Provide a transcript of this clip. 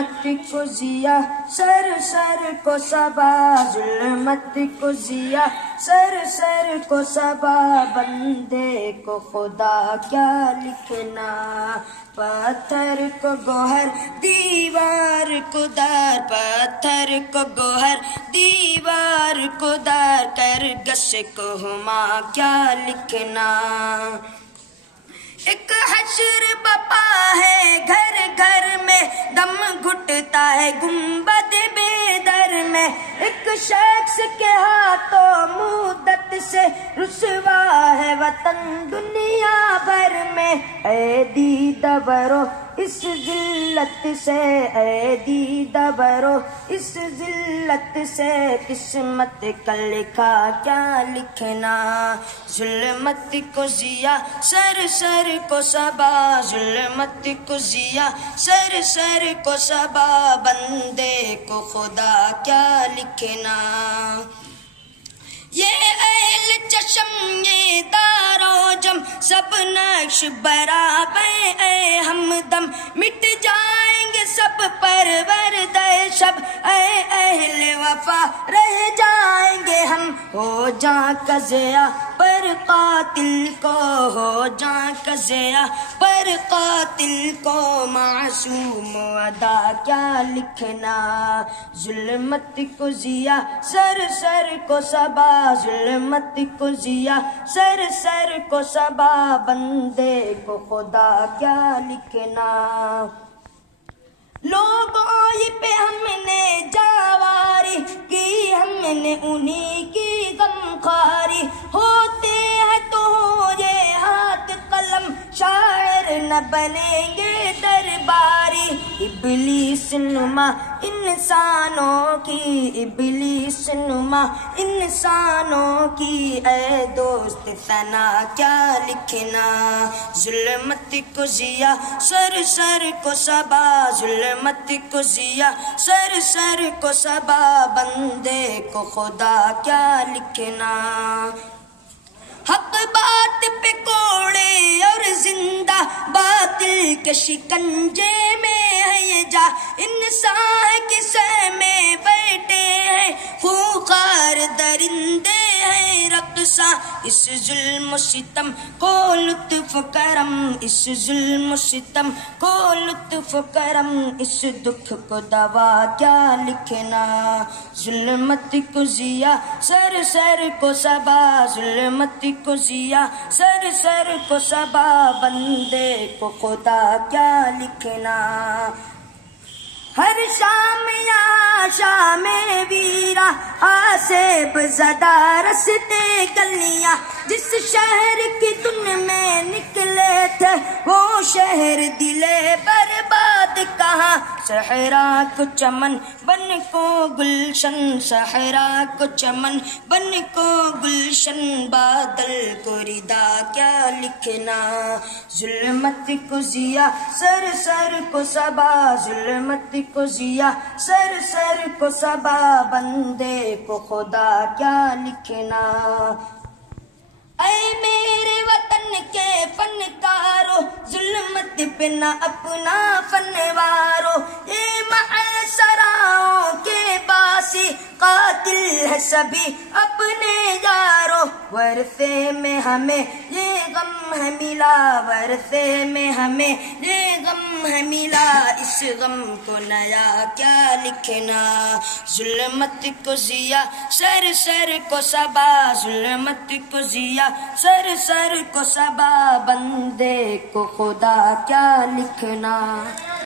ظلمت کو ضیا سر سر کو صبا، ظلمت کو ضیا سر سر کو صبا، بندے کو خدا کیا لکھنا، پتھر کو گوہر دیوار کو دار، پتھر کو گوہر دیوار کو دار، کرگس کو ہما کیا لکھنا، ایک حشر بپا ہے گھر گھر میں، دم گھٹتا ہے گنبد بے در میں، ایک شخص کے ہاتھوں مدت سے رسوا ہے وطن دنیا بھر میں، اے دیدہ برو اس ذلت سے، اے دیدہ برو اس ذلت سے، قسمت کا لکھا کیا لکھنا، ظلمت کو ضیا سر سر کو صبا، ظلمت کو ضیا سر سر کو صبا، بندے کو خدا کیا لکھنا، یہ اہل چشم یہ دار و جم سب نقش برابر، اے ہمدم مٹ جائیں گے سب پروردہ شب، اے اہل وفا رہ جائیں گے ہم، ہو جاں کا ضیا پر قاتل کو، ہو جاں کا ضیا پر قاتل کو، معصوم ادا کیا لکھنا، ظلمت کو ضیا سر سر کو صبا، ظلمت کو ضیا سر سر کو صبا، بندے کو خدا کیا لکھنا، لوگوں پہ ہم نے جاواری کی، ہم نے انہی کی غمخواری، ہوتے ہیں تو ہو یہ ہاتھ قلم، شاعر نہ بنیں گے درباری، ابلیس نما انسانوں کی، ابلیس نما انسانوں کی، اے دوست ثنا کیا لکھنا، ظلمت کو ضیا سر سر کو صبا، ظلمت کو ضیا سر سر کو صبا، بندے کو خدا کیا لکھنا، حق بات پہ کوڑے اور زندہ، باطل کے شکنجے میں ہے یہ جا، انسان کے سہ میں بیٹھے ہیں خوخار درندے ہیں رقصاں، اس ظلم و ستم کو لطف کرم، اس ظلم و ستم کو لطف کرم، اس دکھ کو دوا کیا لکھنا، ظلمت کو ضیا سر سر کو صبا، ظلمت کو ضیا سر سر کو صبا، بندے کو خدا کیا لکھنا، ہر شام یا شام ویرا آسیب زدہ رستے گلیاں، جس شہر کی دن میں نکلے تھے وہ شہر دلے برباد کہاں، صحرا کو چمن بن کو گلشن، صحرا کو چمن بن کو گلشن، بادل کو ردا کیا لکھنا، ظلمت کو ضیا سر سر کو صبا، ظلمت کو ضیا سر سر کو صبا، بندے کو خدا کیا لکھنا، اے میرے وطن کے فنکارو، ظلمت پہ نہ اپنا فنوارو، یہ معاشراؤں کے باسی قاتل ہے سبھی اپنے یارو، ورثے میں ہمیں یہ غم ہے ملا، ورثے میں ہمیں یہ غم ہے ملا، اس غم کو نیا کیا لکھنا، ظلمت کو ضیا سر سر کو صبا، ظلمت کو ضیا سر سر کو صبا، بندے کو خدا کیا لکھنا۔